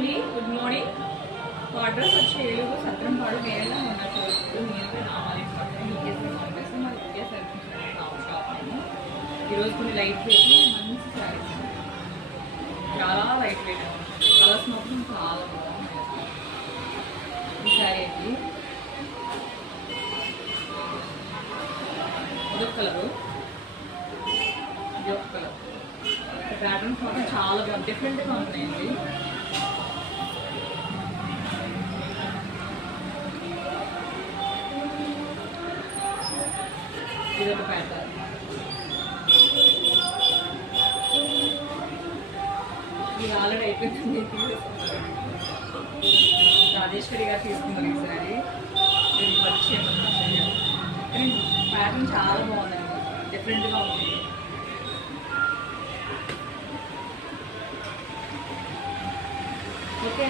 అండి, good morning. Address వచ్చి ఏలూరు సత్రంపాడు వేరేలా ఉన్నట్టు నేను నామాలి ఈరోజు కొన్ని లైట్ వెయిట్ మంచి శారీస్, చాలా లైట్ వెయిట్, కలర్స్ మాత్రం చాలా బాగున్నాయి. ఈ శారీ ఏంటి ఇదొక కలరు, ఇదొక కలర్. ప్యాటర్న్స్ మాత్రం చాలా డిఫరెంట్గా ఉన్నాయండి. ఇదొక ప్యాటర్న్. ఇది ఆల్రెడీ అయిపోయింది, రాజేశ్వరి గారు తీసుకున్నారు ఈ సారీ. దీనికి వచ్చే కానీ ప్యాటర్న్ చాలా బాగుందండి, డిఫరెంట్గా ఉంది. ఓకే.